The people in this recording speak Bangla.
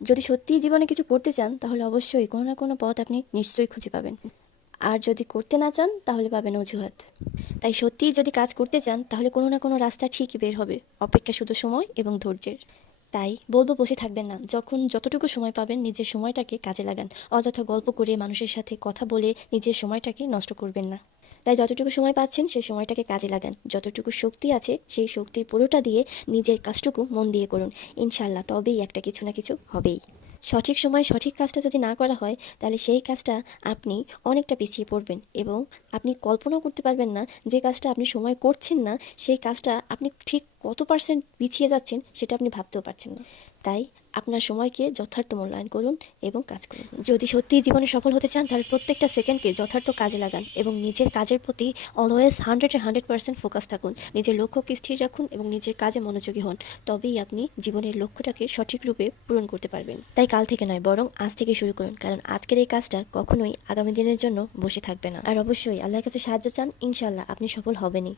যদি সত্যিই জীবনে কিছু করতে চান তাহলে অবশ্যই কোনো না কোনো পথ আপনি নিশ্চয়ই খুঁজে পাবেন। আর যদি করতে না চান তাহলে পাবেন অজুহাত। তাই সত্যিই যদি কাজ করতে চান তাহলে কোনো না কোনো রাস্তা ঠিকই বের হবে, অপেক্ষা শুধু সময় এবং ধৈর্যের। তাই বলবো, বসে থাকবেন না, যখন যতটুকু সময় পাবেন নিজের সময়টাকে কাজে লাগান। অযথা গল্প করে মানুষের সাথে কথা বলে নিজের সময়টাকে নষ্ট করবেন না। তাই যতটুকু সময় পাচ্ছেন সেই সময়টাকে কাজে লাগান, যতটুকু শক্তি আছে সেই শক্তির পুরোটা দিয়ে নিজের কাজটুকু মন দিয়ে করুন। ইনশাল্লাহ তবেই একটা কিছু না কিছু হবেই। সঠিক সময়ে সঠিক কাজটা যদি না করা হয় তাহলে সেই কাজটা আপনি অনেকটা পিছিয়ে পড়বেন, এবং আপনি কল্পনাও করতে পারবেন না যে কাজটা আপনি সময় করছেন না সেই কাজটা আপনি ঠিক কত পার্সেন্ট পিছিয়ে যাচ্ছেন সেটা আপনি ভাবতেও পারছেন না। তাই আপনার সময়কে যথার্থ মূল্যায়ন করুন এবং কাজ করুন। যদি সত্যিই জীবনে সফল হতে চান তাহলে প্রত্যেকটা সেকেন্ডকে যথার্থ কাজে লাগান এবং নিজের কাজের প্রতি অলওয়েজ 100% ফোকাস থাকুন। নিজের লক্ষ্যকে স্থির রাখুন এবং নিজের কাজে মনোযোগী হন। তবেই আপনি জীবনের লক্ষ্যটাকে সঠিক রূপে পূরণ করতে পারবেন। তাই কাল থেকে নয়, বরং আজ থেকে শুরু করুন, কারণ আজকের এই কাজটা কখনোই আগামী দিনের জন্য বসে থাকবে না। আর অবশ্যই আল্লাহর কাছে সাহায্য চান, ইনশাল্লাহ আপনি সফল হবেনই।